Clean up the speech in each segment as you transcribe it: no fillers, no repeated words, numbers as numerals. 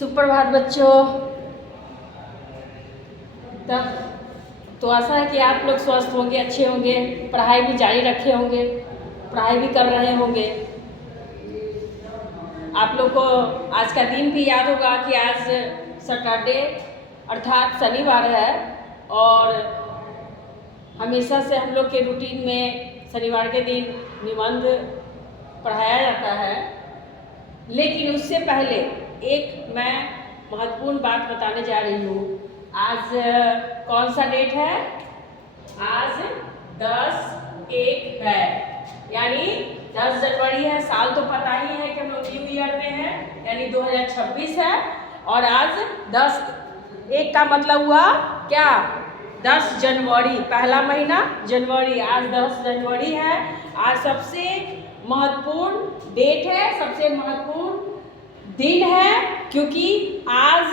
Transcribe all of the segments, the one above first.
सुप्रभात बच्चों। तब तो आशा है कि आप लोग स्वस्थ होंगे, अच्छे होंगे, पढ़ाई भी जारी रखे होंगे, पढ़ाई भी कर रहे होंगे। आप लोग को आज का दिन भी याद होगा कि आज सैटरडे अर्थात शनिवार है और हमेशा से हम लोग के रूटीन में शनिवार के दिन निबंध पढ़ाया जाता है। लेकिन उससे पहले एक मैं महत्वपूर्ण बात बताने जा रही हूँ। आज कौन सा डेट है? आज 10/1 है, यानी 10 जनवरी है। साल तो पता ही है कि हम लोग न्यू ईयर में है, यानी 2026 है। और आज 10/1 का मतलब हुआ क्या? 10 जनवरी, पहला महीना जनवरी। आज 10 जनवरी है। आज सबसे महत्वपूर्ण डेट है, सबसे महत्वपूर्ण दिन है, क्योंकि आज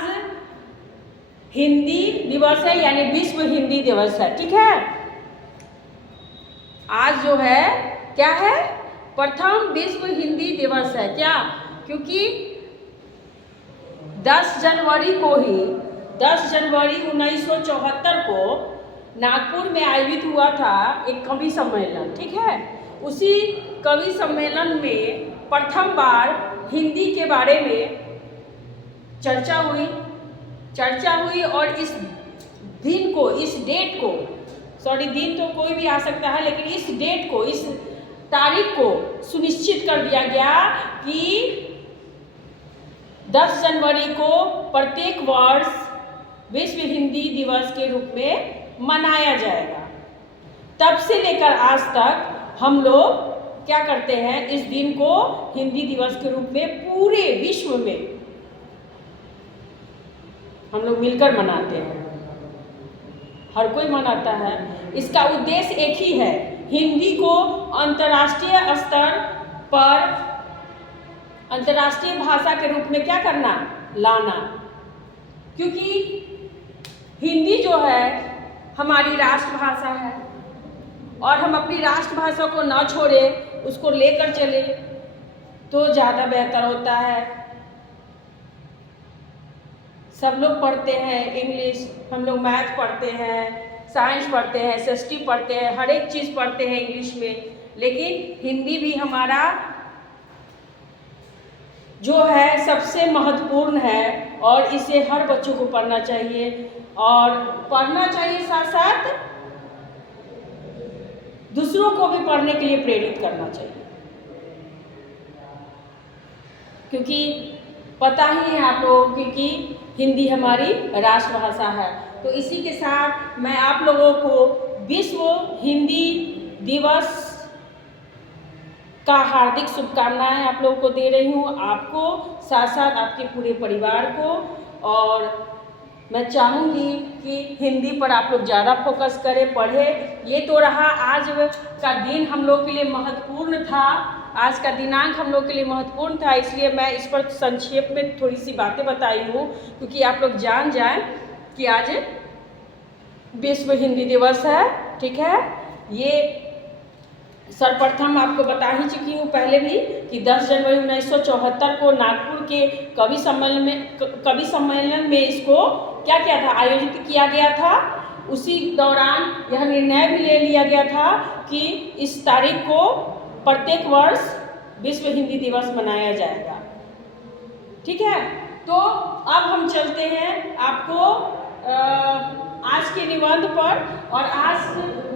हिंदी दिवस है, यानी विश्व हिंदी दिवस है। ठीक है, आज जो है क्या है? प्रथम विश्व हिंदी दिवस है। क्या? क्योंकि 10 जनवरी को ही 10 जनवरी 1974 को नागपुर में आयोजित हुआ था एक कवि सम्मेलन। ठीक है, उसी कवि सम्मेलन में प्रथम बार हिंदी के बारे में चर्चा हुई और इस दिन को, इस डेट को, दिन तो कोई भी आ सकता है, लेकिन इस डेट को, इस तारीख को सुनिश्चित कर दिया गया कि 10 जनवरी को प्रत्येक वर्ष विश्व हिंदी दिवस के रूप में मनाया जाएगा। तब से लेकर आज तक हम लोग क्या करते हैं? इस दिन को हिंदी दिवस के रूप में पूरे विश्व में हम लोग मिलकर मनाते हैं। हर कोई मनाता है। इसका उद्देश्य एक ही है, हिंदी को अंतर्राष्ट्रीय स्तर पर अंतर्राष्ट्रीय भाषा के रूप में क्या करना? लाना। क्योंकि हिंदी जो है हमारी राष्ट्रभाषा है और हम अपनी राष्ट्रभाषा को ना छोड़े, उसको लेकर चले तो ज़्यादा बेहतर होता है। सब लोग पढ़ते हैं इंग्लिश, हम लोग मैथ पढ़ते हैं, साइंस पढ़ते हैं, SST पढ़ते हैं, हर एक चीज़ पढ़ते हैं इंग्लिश में, लेकिन हिंदी भी हमारा जो है सबसे महत्वपूर्ण है और इसे हर बच्चों को पढ़ना चाहिए। और पढ़ना चाहिए, साथ साथ दूसरों को भी पढ़ने के लिए प्रेरित करना चाहिए, क्योंकि पता ही है आप लोगों को कि हिंदी हमारी राष्ट्रभाषा है। तो इसी के साथ मैं आप लोगों को विश्व हिंदी दिवस का हार्दिक शुभकामनाएं आप लोगों को दे रही हूँ, आपको, साथ साथ आपके पूरे परिवार को। और मैं चाहूँगी कि हिंदी पर आप लोग ज़्यादा फोकस करें, पढ़ें। ये तो रहा आज का दिन हम लोग के लिए महत्वपूर्ण था, आज का दिनांक हम लोग के लिए महत्वपूर्ण था, इसलिए मैं इस पर संक्षेप में थोड़ी सी बातें बताई हूँ, क्योंकि आप लोग जान जाएं कि आज विश्व हिंदी दिवस है। ठीक है, ये सर्वप्रथम आपको बता ही चुकी हूँ पहले भी कि 10 जनवरी 1974 को नागपुर के कवि सम्मेलन में इसको क्या किया था? आयोजित किया गया था। उसी दौरान यह निर्णय भी ले लिया गया था कि इस तारीख को प्रत्येक वर्ष विश्व हिंदी दिवस मनाया जाएगा। ठीक है, तो अब हम चलते हैं आपको आज के निबंध पर। और आज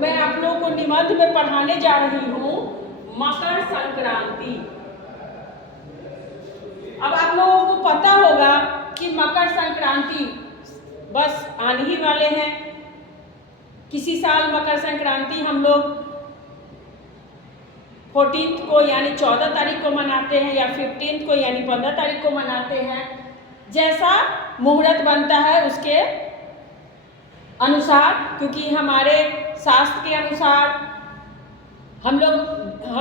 मैं आप लोगों को निबंध में पढ़ाने जा रही हूँ मकर संक्रांति। अब आप लोगों को पता होगा कि मकर संक्रांति बस आने ही वाले हैं। किसी साल मकर संक्रांति हम लोग 14 को यानी 14 तारीख को मनाते हैं, या 15 को यानी 15 तारीख को मनाते हैं। जैसा मुहूर्त बनता है उसके अनुसार, क्योंकि हमारे शास्त्र के अनुसार हम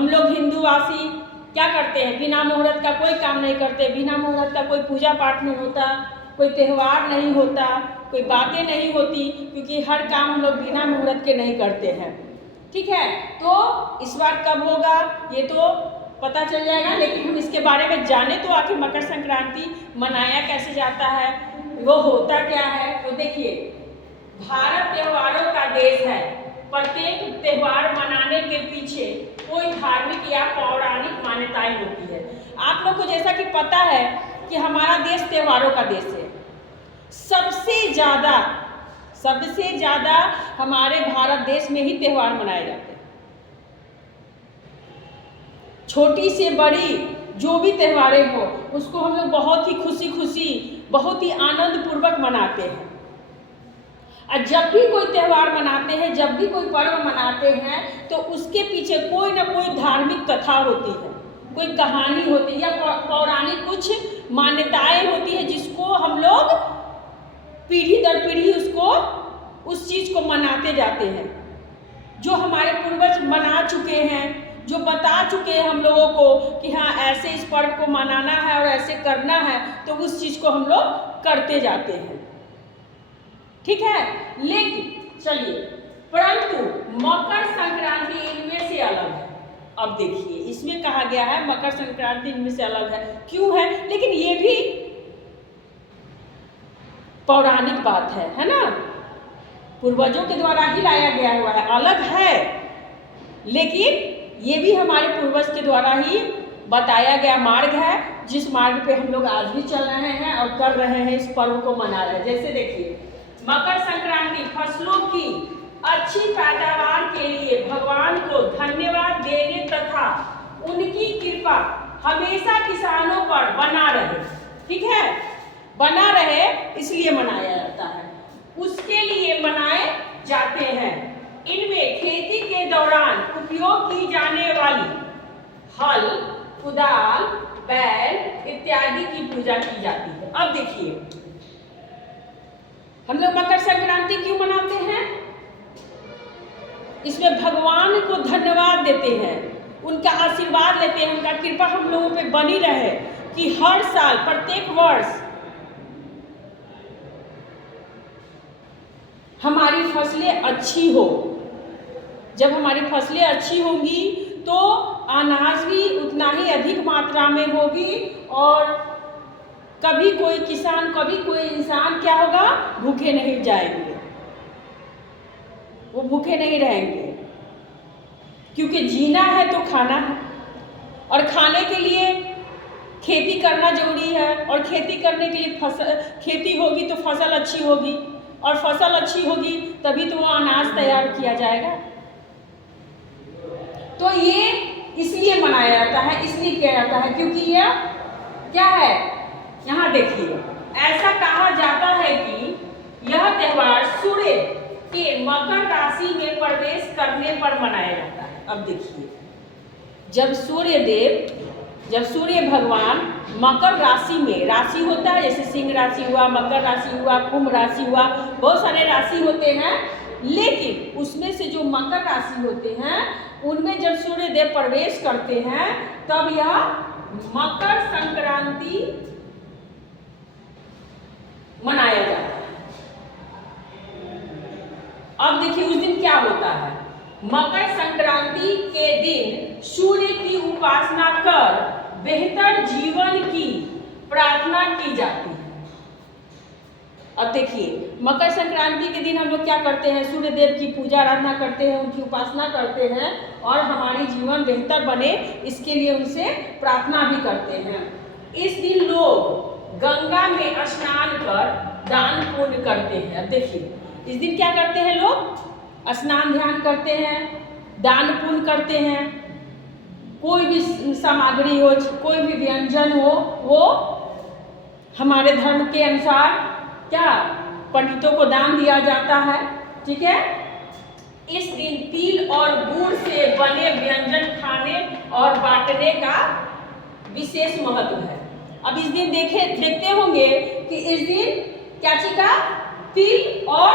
लोग हिंदूवासी क्या करते हैं? बिना मुहूर्त का कोई काम नहीं करते, बिना मुहूर्त का कोई पूजा पाठ नहीं होता, कोई त्यौहार नहीं होता, कोई बातें नहीं होती, क्योंकि हर काम हम लोग बिना मुहूर्त के नहीं करते हैं। ठीक है, तो इस बार कब होगा ये तो पता चल जाएगा। लेकिन हम इसके बारे में जाने तो आखिर मकर संक्रांति मनाया कैसे जाता है, वो होता क्या है। तो देखिए, भारत त्योहारों का देश है। प्रत्येक त्यौहार मनाने के पीछे कोई धार्मिक या पौराणिक मान्यताएं होती है। आप लोग को जैसा कि पता है कि हमारा देश त्योहारों का देश है। सबसे ज़्यादा हमारे भारत देश में ही त्यौहार मनाए जाते हैं। छोटी से बड़ी जो भी त्योहारें हो उसको हम लोग बहुत ही खुशी बहुत ही आनंद पूर्वक मनाते हैं। और जब भी कोई त्यौहार मनाते हैं, जब भी कोई पर्व मनाते हैं, तो उसके पीछे कोई ना कोई धार्मिक कथा होती है, कोई कहानी होती है या पौराणिक कुछ मान्यताएं होती है, जिसको हम लोग पीढ़ी दर पीढ़ी उस चीज़ को मनाते जाते हैं। जो हमारे पूर्वज मना चुके हैं, जो बता चुके हैं हम लोगों को कि हाँ ऐसे इस पर्व को मनाना है और ऐसे करना है, तो उस चीज़ को हम लोग करते जाते हैं। ठीक है। लेकिन चलिए, परंतु मकर संक्रांति इनमें से अलग है। अब देखिए, इसमें कहा गया है मकर संक्रांति इनमें से अलग है। क्यों है? लेकिन ये भी पौराणिक बात है ना, पूर्वजों के द्वारा ही लाया गया हुआ है। अलग है, लेकिन ये भी हमारे पूर्वज के द्वारा ही बताया गया मार्ग है, जिस मार्ग पे हम लोग आज भी चल रहे हैं और कर रहे हैं, इस पर्व को मना रहे हैं। जैसे देखिए, मकर संक्रांति फसलों की अच्छी पैदावार के लिए भगवान को धन्यवाद देने तथा उनकी कृपा हमेशा किसानों पर बना रहे। ठीक है, बना रहे इसलिए मनाया जाता है, उसके लिए मनाए जाते हैं। इनमें खेती के दौरान उपयोग की जाने वाली हल, कुदाल, बैल इत्यादि की पूजा की जाती है। अब देखिए, हम लोग मकर संक्रांति क्यों मनाते हैं? इसमें भगवान को धन्यवाद देते हैं, उनका आशीर्वाद लेते हैं, उनका कृपा हम लोगों पे बनी रहे कि हर साल, प्रत्येक वर्ष हमारी फसलें अच्छी हो। जब हमारी फसलें अच्छी होंगी तो अनाज भी उतना ही अधिक मात्रा में होगी और कभी कोई किसान, कभी कोई इंसान क्या होगा, भूखे नहीं जाएंगे, वो भूखे नहीं रहेंगे। क्योंकि जीना है तो खाना है, और खाने के लिए खेती करना जरूरी है, और खेती करने के लिए खेती होगी तो फसल अच्छी होगी, और फसल अच्छी होगी तभी तो वो अनाज तैयार किया जाएगा। तो ये इसलिए मनाया जाता है, इसलिए किया जाता है क्योंकि यह क्या है, यहाँ देखिए, ऐसा कहा जाता है कि यह त्यौहार सूर्य के मकर राशि में प्रवेश करने पर मनाया जाता है। अब देखिए, जब सूर्य भगवान मकर राशि में, राशि होता है जैसे सिंह राशि हुआ, मकर राशि हुआ, कुंभ राशि हुआ, बहुत सारे राशि होते हैं, लेकिन उसमें से जो मकर राशि होते हैं उनमें जब सूर्य देव प्रवेश करते हैं तब यह मकर संक्रांति मनाया जाता है। अब देखिए, उस दिन क्या होता है, मकर संक्रांति के दिन सूर्य की उपासना कर बेहतर जीवन की प्रार्थना की जाती है। अब देखिए, मकर संक्रांति के दिन हम लोग क्या करते हैं, सूर्य देव की पूजा आराधना करते हैं, उनकी उपासना करते हैं और हमारी जीवन बेहतर बने इसके लिए उनसे प्रार्थना भी करते हैं। इस दिन लोग गंगा में स्नान कर दान पुण्य करते हैं। अब देखिए, इस दिन क्या करते हैं लोग, स्नान ध्यान करते हैं, दान पुण्य करते हैं। कोई भी सामग्री हो, कोई भी व्यंजन हो, वो हमारे धर्म के अनुसार क्या पंडितों को दान दिया जाता है। ठीक है, इस दिन तिल और गुड़ से बने व्यंजन खाने और बांटने का विशेष महत्व है। अब इस दिन देखते होंगे कि इस दिन क्या चीज का, तिल और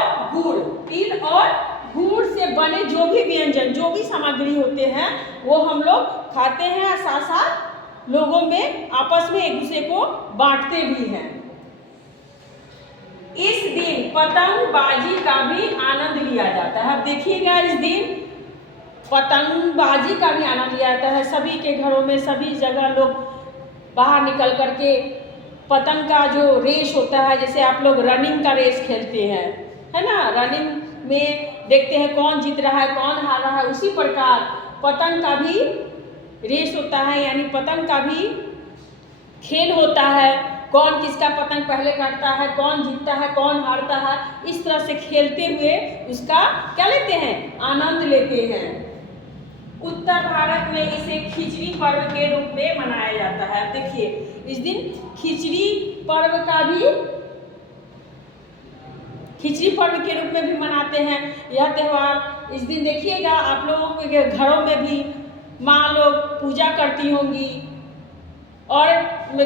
गुड़ से बने जो भी व्यंजन, जो भी सामग्री होते हैं वो हम लोग खाते हैं और साथ साथ लोगों में आपस में एक दूसरे को बांटते भी हैं। इस दिन पतंगबाजी का भी आनंद लिया जाता है। अब देखिएगा, इस दिन पतंगबाजी का भी आनंद लिया जाता है। सभी के घरों में सभी जगह लोग बाहर निकल करके पतंग का जो रेस होता है, जैसे आप लोग रनिंग का रेस खेलते हैं, है ना, रनिंग में देखते हैं कौन जीत रहा है कौन हार रहा है, उसी प्रकार पतंग का भी रेस होता है, यानी पतंग का भी खेल होता है। कौन किसका पतंग पहले काटता है, कौन जीतता है कौन हारता है, इस तरह से खेलते हुए उसका क्या लेते हैं, आनंद लेते हैं। उत्तर भारत में इसे खिचड़ी पर्व के रूप में मनाया जाता है। देखिए इस दिन खिचड़ी पर्व के रूप में भी मनाते हैं यह त्यौहार। इस दिन देखिएगा आप लोगों के घरों में भी माँ लोग पूजा करती होंगी और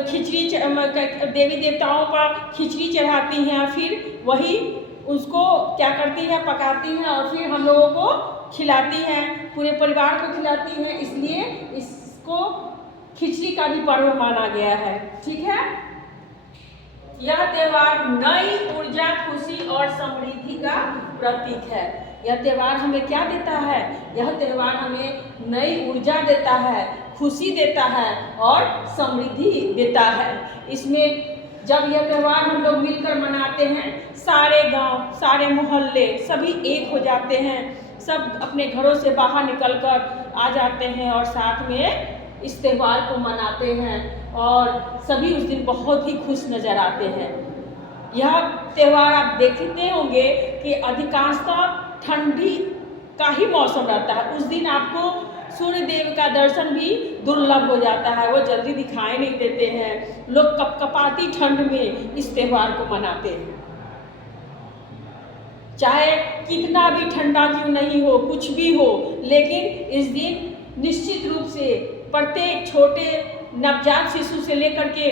खिचड़ी देवी देवताओं पर खिचड़ी चढ़ाती हैं, फिर वही उसको क्या करती हैं, पकाती हैं और फिर हम लोगों को खिलाती हैं, पूरे परिवार को खिलाती हैं। इसलिए इसको खिचड़ी का भी पर्व माना गया है। ठीक है, यह त्यौहार नई ऊर्जा, खुशी और समृद्धि का प्रतीक है। यह त्यौहार हमें क्या देता है, यह त्यौहार हमें नई ऊर्जा देता है, खुशी देता है और समृद्धि देता है। इसमें जब यह त्यौहार हम लोग मिलकर मनाते हैं, सारे गांव सारे मोहल्ले सभी एक हो जाते हैं, सब अपने घरों से बाहर निकलकर आ जाते हैं और साथ में इस त्यौहार को मनाते हैं और सभी उस दिन बहुत ही खुश नज़र आते हैं। यह त्यौहार आप देखते होंगे कि अधिकांशतः ठंडी का ही मौसम रहता है। उस दिन आपको सूर्य देव का दर्शन भी दुर्लभ हो जाता है, वो जल्दी दिखाई नहीं देते हैं। लोग कपकपाती ठंड में इस त्यौहार को मनाते हैं, चाहे कितना भी ठंडा क्यों नहीं हो, कुछ भी हो, लेकिन इस दिन निश्चित रूप से प्रत्येक छोटे नवजात शिशु से लेकर के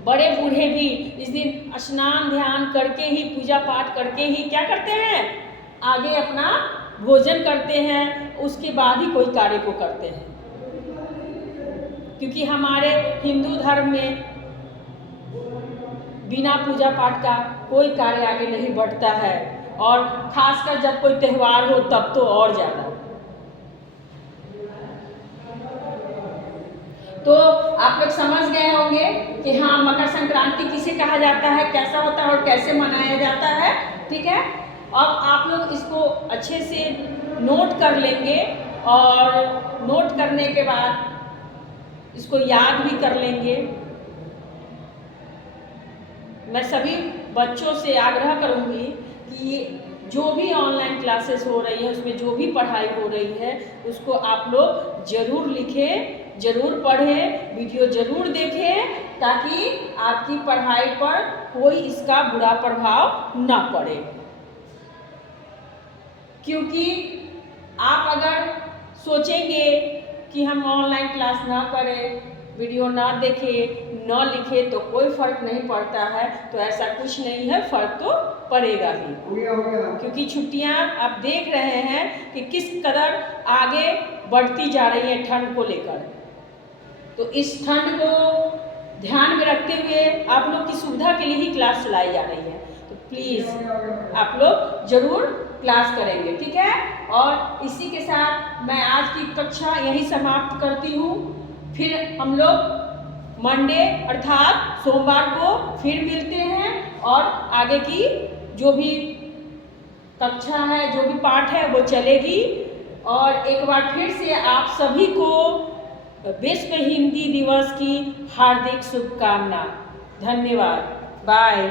बड़े बूढ़े भी इस दिन स्नान ध्यान करके ही, पूजा पाठ करके ही क्या करते हैं, आगे अपना भोजन करते हैं, उसके बाद ही कोई कार्य को करते हैं। क्योंकि हमारे हिंदू धर्म में बिना पूजा पाठ का कोई कार्य आगे नहीं बढ़ता है, और खासकर जब कोई त्यौहार हो तब तो और ज़्यादा। तो आप लोग समझ गए होंगे कि हाँ, मकर संक्रांति किसे कहा जाता है, कैसा होता है और कैसे मनाया जाता है। ठीक है, अब आप लोग इसको अच्छे से नोट कर लेंगे और नोट करने के बाद इसको याद भी कर लेंगे। मैं सभी बच्चों से आग्रह करूंगी कि जो भी ऑनलाइन क्लासेस हो रही है, उसमें जो भी पढ़ाई हो रही है, उसको आप लोग ज़रूर लिखें, ज़रूर पढ़ें, वीडियो ज़रूर देखें, ताकि आपकी पढ़ाई पर कोई इसका बुरा प्रभाव ना पड़े। क्योंकि आप अगर सोचेंगे कि हम ऑनलाइन क्लास ना करें, वीडियो ना देखें, ना लिखें तो कोई फ़र्क नहीं पड़ता है, तो ऐसा कुछ नहीं है, फ़र्क तो पड़ेगा ही। क्योंकि छुट्टियां आप देख रहे हैं कि किस कदर आगे बढ़ती जा रही है ठंड को लेकर। तो इस ठंड को ध्यान में रखते हुए आप लोग की सुविधा के लिए ही क्लास चलाई जा रही है। तो प्लीज़ आप लोग ज़रूर क्लास करेंगे। ठीक है, और इसी के साथ मैं आज की कक्षा यहीं समाप्त करती हूँ। फिर हम लोग मंडे अर्थात सोमवार को फिर मिलते हैं और आगे की जो भी कक्षा है, जो भी पाठ है वो चलेगी। और एक बार फिर से आप सभी को विश्व हिंदी दिवस की हार्दिक शुभकामना। धन्यवाद, बाय।